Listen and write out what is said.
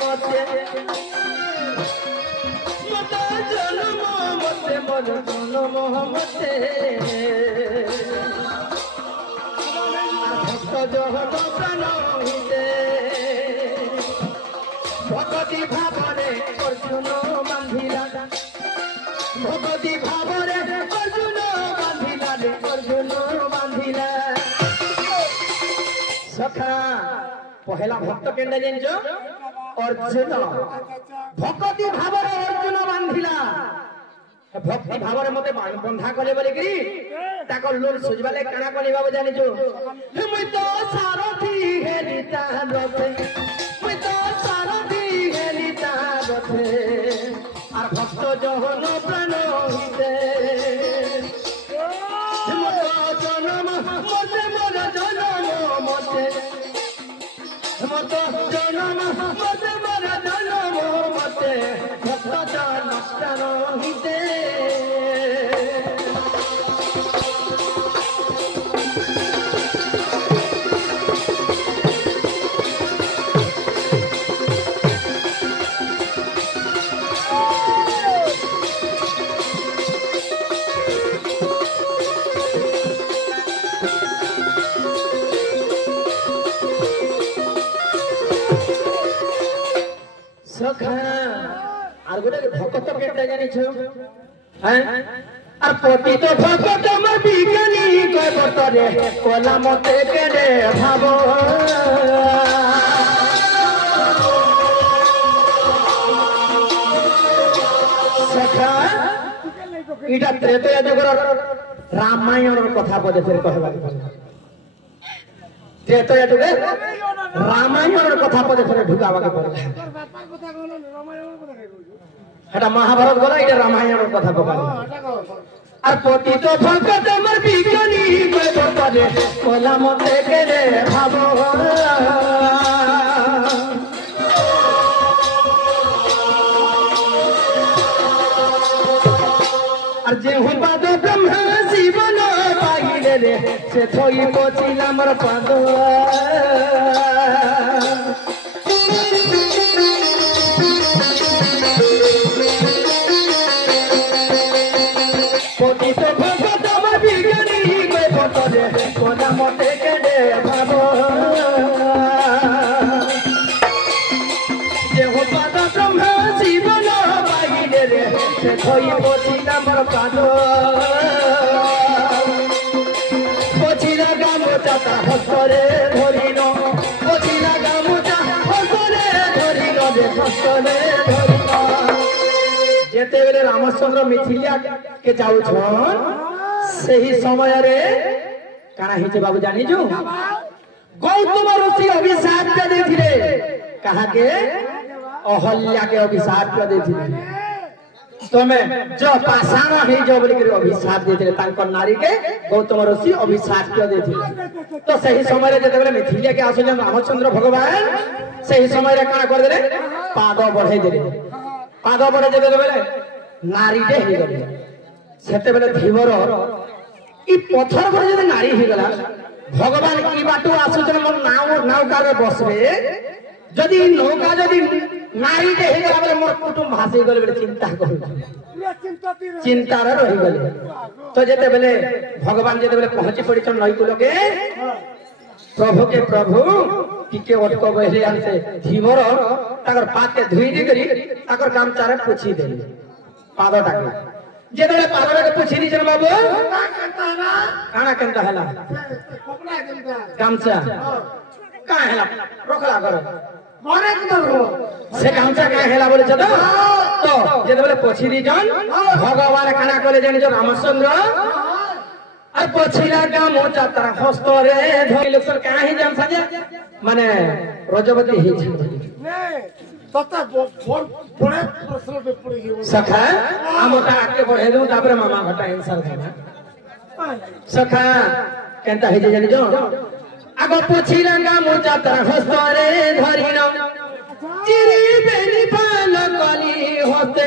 मते मत जन्म मते मोर जन्म मते भक्त जहन प्राण हिते भक्ति भावरे अर्जुन बांधिला भक्ति भावरे अर्जुन बांधिला अर्जुन बांधिला सखा पहला भक्त केंद्र जानजो अर्जुन भक्ति भावर अर्जुन बांधिला भक्ति भावर मते बंधा कले बोले कि ताको लोर सुजबाले काना कले बाबू जानिजो मुई तो सारथी हेली तारते मुई तो सारथी हेली तारते आर भक्त जहन प्राण हिते मत जन्म मते मोर जन्म मते मत जन्म मते मोर जन्म मते भक्त जन हिते भक्त के जानी छो हैं আর পতিত ভক্ত আমার বিজ্ঞানী কবতরে কলা মতে কেড়ে ভাব সখা এটা ত্রেতয়া যুগর রামায়ণের কথা বলে ফের কহবা ত্রেতয়া যুগে রামায়ণের কথা বলে ফের ঢুকাবাকে পড়ে এটা মহাভারত গলা এটা রামায়ণের কথা বলে আর পতিত ভক্ত আমার বিজ্ঞানী কবতরে কলা মতে কেড়ে ভাব আর যে হুপাদ ব্রহ্মা জীবন পাইলে রে সে থই পচিল আমার পাদ পতিত ভক্ত আমার বিজ্ঞানী কবতরে কলা মতে কেড়ে ভাব যে হুপাদ ব্রহ্মা জীবন পাইলে রে সে থই পচিল আমার পাদ পচিলা গামোচা হস্তরে ধরিল পচিলা গামোচা হস্তরে ধরিল যে হস্তরে ধরিল যেতে বেলে রামচন্দ্র মিথিলিয়া কে যাউছন সেই সময়ে কানা হিতে বাবু জানিছো গৌতম ঋষি অভিশাপ দেইছিলে কাহাকে অহল্যা কে অভিশাপ দেইছিলে তুমি जो पाषाण हे जो बोली के अभिशाप देथिले तांकर नारी के गौतम ऋषि अभिशाप देथिले तो सही समय रे जते बेले मिथिलिया के आसुजन रामचंद्र भगवान सही समय रे का कर देले पाद बढ़ाई देले पाद बढ़ाई देले बेले नारी दे हे गले सेते बेले धीवर ई पत्थर पर जदि नारी हे गला भगवान की बाटू आसुजन मन नाव का रे बसबे जदि नौका जदि नारी दे हे गला बेले मोर कुटुंब भासी गले बेले चिंता करू चिंता रही गले तो जेते बेले भगवान जेते बेले पहुंची पड़िछन नई कुल के प्रभु के प्रभु टिके अटक बहले आनसे धीमर ताकर पाद के धुई दे करी ताकर काम चारे पुछी देली पाद टाके जेते बेले पाद के पुछी दी जन बाबू काना केनता हला गामचा का हला रोकला कर मारे करो से गामचा का हेला बोले छतो तो जेते बेले पछी दी जन भगवान काना कले जानि जो रामचंद्र আর পছিলা গামোচা তার হস্তরে ধরি লোকসর কাহি জান সাজে মানে রজবতী হেছি নে ততা বড় প্রশ্ন पे पड़ी गयो सखा আমটা আগে বঢ়ে দউ তারপরে মামা ঘটা आंसर দেবা सखा কেনতা হেছে জানি जो আগ পছিলা গামোচা তার হস্তরে ধরিল চিরি বেনি পাল কলি হতে